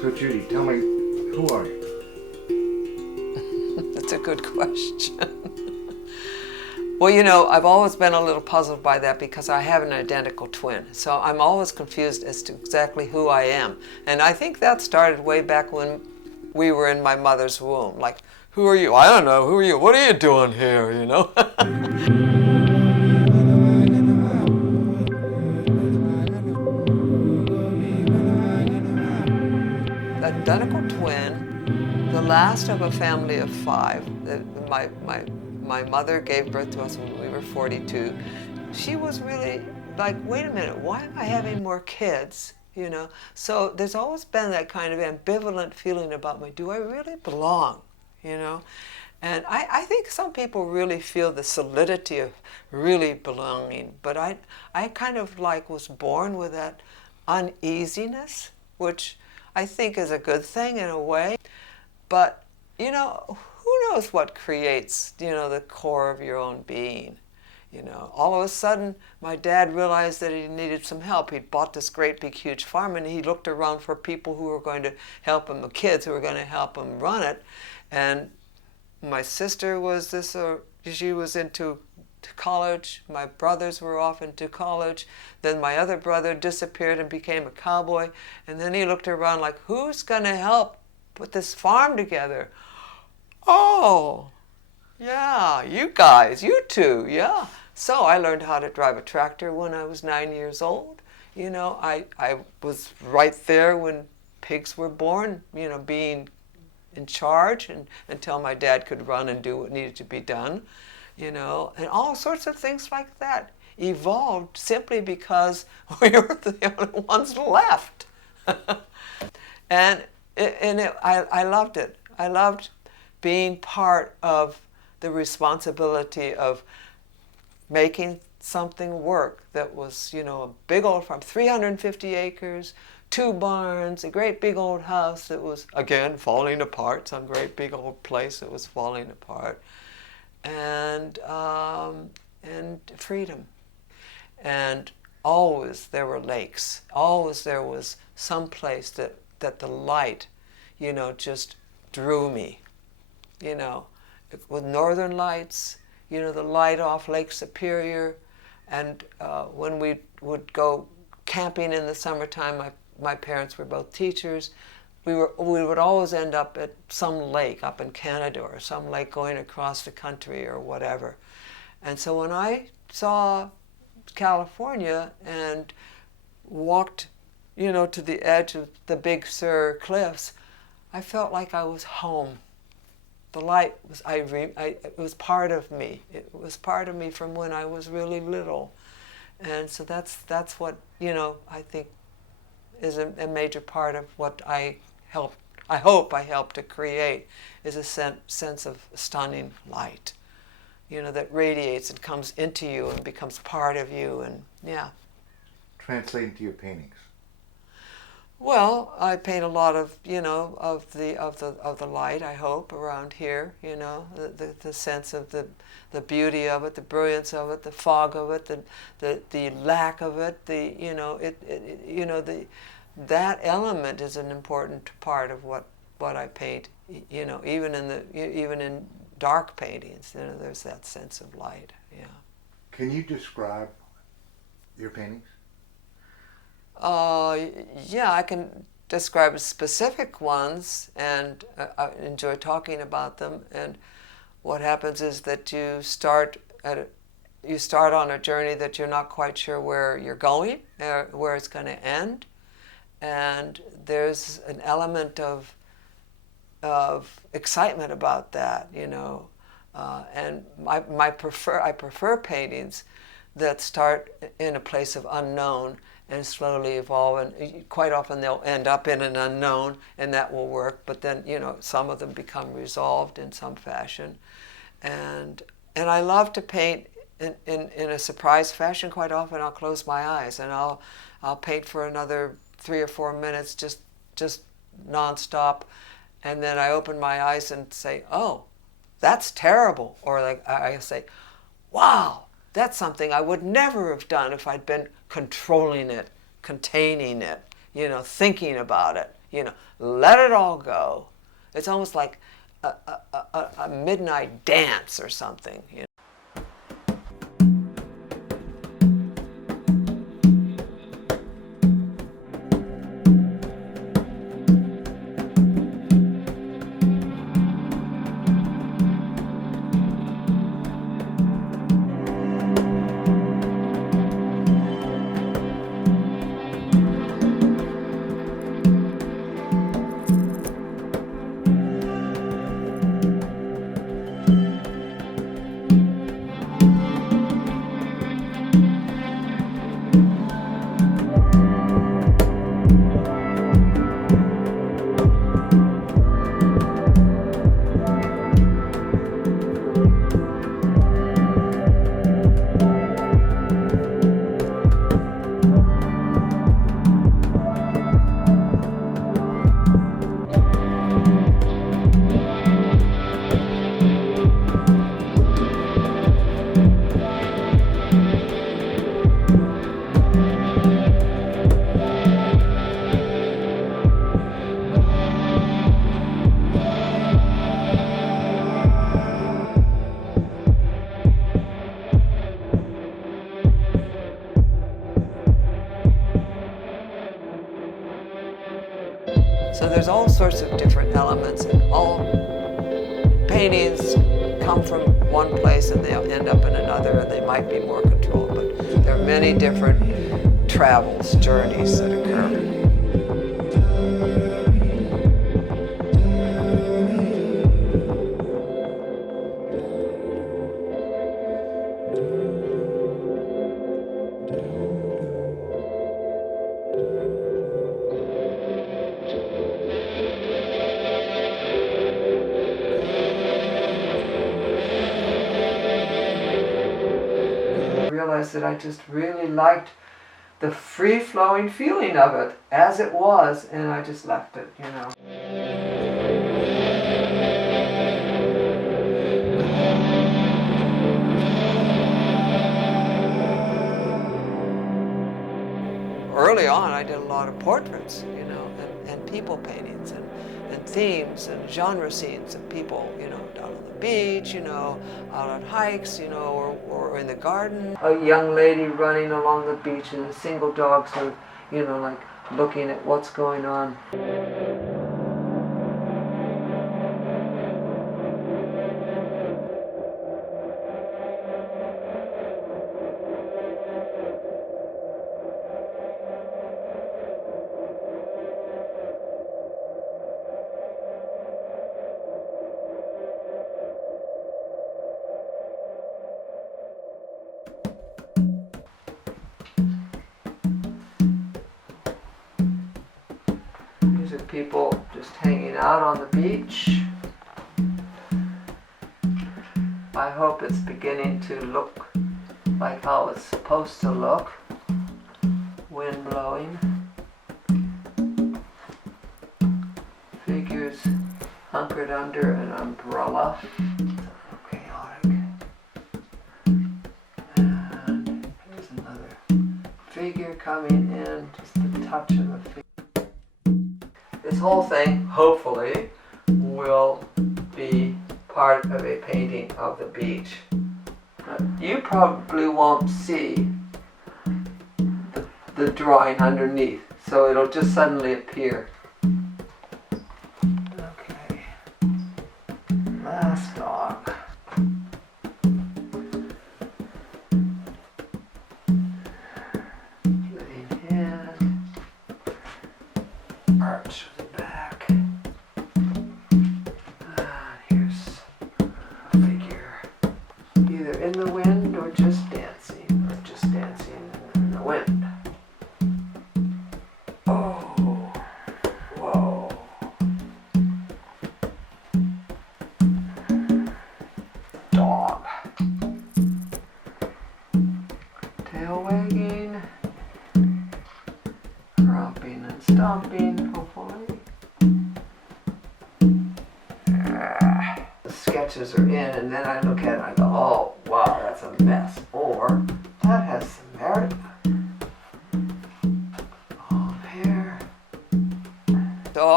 So Judy, tell me, who are you? That's a good question. Well, you know, I've always been a little puzzled by that because I have an identical twin. So I'm always confused as to exactly who I am. And I think that started way back when we were in my mother's womb. Like, who are you? I don't know. Who are you? What are you doing here, you know? Identical twin, the last of a family of 5. My mother gave birth to us when we were 42. She was really like, wait a minute, why am I having more kids? You know, so there's always been that kind of ambivalent feeling about me. Do I really belong? You know, and I think some people really feel the solidity of really belonging, but I kind of like was born with that uneasiness, which I think is a good thing in a way. But, you know, who knows what creates, you know, the core of your own being? You know, all of a sudden, my dad realized that he needed some help. He'd bought this great big huge farm, and he looked around for people who were going to help him, the kids who were going to help him run it. And my sister was she was into college. My brothers were off into college. Then my other brother disappeared and became a cowboy. And then he looked around like, who's going to help put this farm together? Oh, yeah, you guys, you two, yeah. So I learned how to drive a tractor when I was 9 years old. You know, I was right there when pigs were born, you know, being in charge and until my dad could run and do what needed to be done, you know, and all sorts of things like that evolved simply because we were the only ones left. I loved it. I loved being part of the responsibility of making something work that was, you know, a big old farm, 350 acres, 2 barns, a great big old house that was, again, falling apart, some great big old place that was falling apart, and freedom. And always there were lakes. Always there was some place that the light, you know, just drew me, you know, with northern lights, you know, the light off Lake Superior. And when we would go camping in the summertime, my parents were both teachers. We would always end up at some lake up in Canada or some lake going across the country or whatever. And so when I saw California and walked, you know, to the edge of the Big Sur cliffs, I felt like I was home. The light was, it was part of me. It was part of me from when I was really little. And so that's what, you know, I think is a major part of what I hope I helped to create, is a sense of stunning light, you know, that radiates and comes into you and becomes part of you, and yeah. Translating to your paintings. Well, I paint a lot of, you know, of the light, I hope, around here, you know, the sense of the beauty of it, the brilliance of it, the fog of it, the lack of it, you know, you know, that element is an important part of what I paint, you know, even in dark paintings, you know, there's that sense of light, yeah. Can you describe your paintings? Yeah, I can describe specific ones, and I enjoy talking about them. And what happens is that you start on a journey that you're not quite sure where you're going, where it's going to end, and there's an element of excitement about that, you know. And I prefer paintings that start in a place of unknown and slowly evolve, and quite often they'll end up in an unknown, and that will work, but then, you know, some of them become resolved in some fashion. And I love to paint in a surprise fashion. Quite often I'll close my eyes and I'll paint for another 3 or 4 minutes, just nonstop, and then I open my eyes and say, oh, that's terrible, or like I say, wow, that's something I would never have done if I'd been controlling it, containing it, you know, thinking about it, let it all go. It's almost like a midnight dance or something. So there's all sorts of different elements, and all paintings come from one place and they'll end up in another, and they might be more controlled, but there are many different travels, journeys that occur. That I just really liked the free-flowing feeling of it as it was, and I just left it. Early on, I did a lot of portraits, and people paintings, and themes and genre scenes of people, down on the beach, out on hikes, or in the garden. A young lady running along the beach and a single dog sort of, like looking at what's going on. People just hanging out on the beach. I hope it's beginning to look like how it's supposed to look. Wind blowing. Figures hunkered under an umbrella. Chaotic. And here's another figure coming in, just a touch of a figure. This whole thing, hopefully, will be part of a painting of the beach. You probably won't see the drawing underneath, so it'll just suddenly appear. Okay, last dog. Living hand, arch. In the wind or just dancing in the wind. Oh, whoa. Dog. Tail wagging, romping and stomping, hopefully. The sketches are in, and then I look at it and I go, oh, wow, that's a mess. Or, that has some merit. Oh, hair. So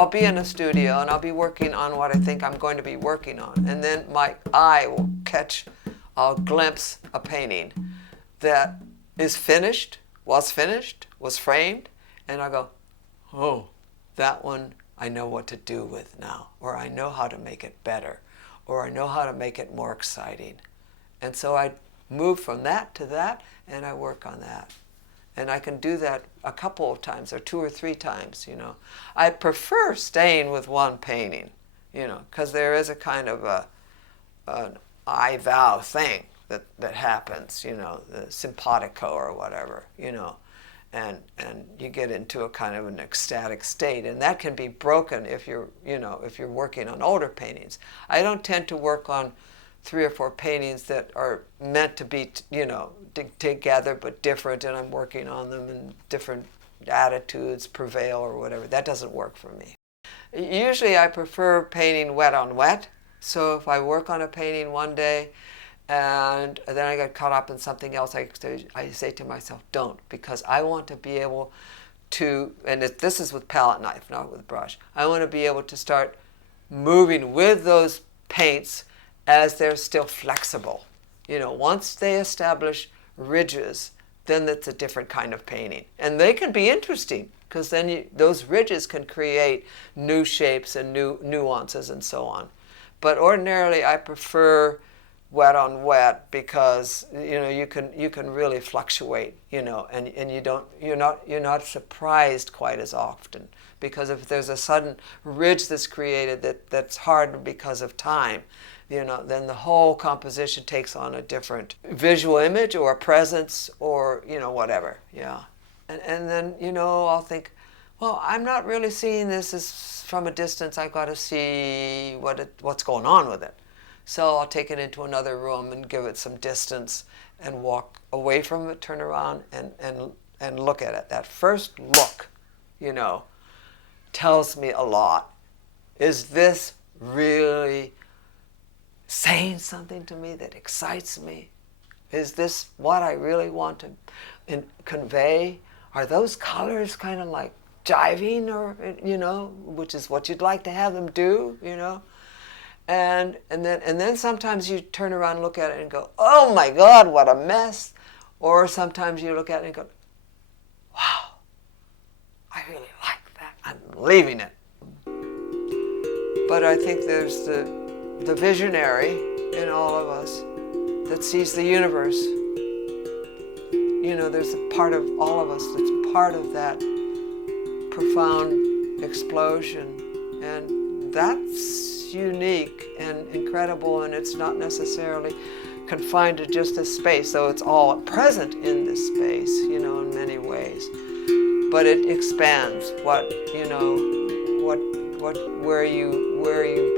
I'll be in a studio and I'll be working on what I think I'm going to be working on. And then my eye will catch a glimpse a painting that is finished, was framed, and I go, oh, that one I know what to do with now, or I know how to make it better, or I know how to make it more exciting. And so I move from that to that, and I work on that. And I can do that a couple of times, or 2 or 3 times, you know. I prefer staying with one painting, you know, because there is a kind of an I vow thing that happens, you know, the simpatico or whatever, you know. And you get into a kind of an ecstatic state, and that can be broken if you're working on older paintings. I don't tend to work on 3 or 4 paintings that are meant to be, you know, together but different, and I'm working on them and different attitudes prevail or whatever. That doesn't work for me. Usually I prefer painting wet on wet. So if I work on a painting one day and then I get caught up in something else, I say to myself, don't, because I want to be able to, and this is with palette knife, not with brush, I want to be able to start moving with those paints as they're still flexible. You know, once they establish ridges, then it's a different kind of painting. And they can be interesting, because then those ridges can create new shapes and new nuances and so on. But ordinarily I prefer wet on wet, because you know you can really fluctuate, you know, and you're not surprised quite as often, because if there's a sudden ridge that's created that's hard because of time, you know, then the whole composition takes on a different visual image or presence, or you know, whatever. Yeah. And then, you know, I'll think, well, I'm not really seeing this as from a distance. I've got to see what's going on with it. So I'll take it into another room and give it some distance and walk away from it, turn around and look at it. That first look, you know, tells me a lot. Is this really saying something to me that excites me? Is this what I really want to convey? Are those colors kind of like jiving, or, you know, which is what you'd like to have them do, you know? And then sometimes you turn around and look at it and go, oh my God, what a mess. Or sometimes you look at it and go, wow, I really like that. I'm leaving it. But I think there's the visionary in all of us that sees the universe. You know, there's a part of all of us that's part of that profound explosion. And that's unique and incredible, and it's not necessarily confined to just this space, though it's all present in this space, you know, in many ways. But it expands where you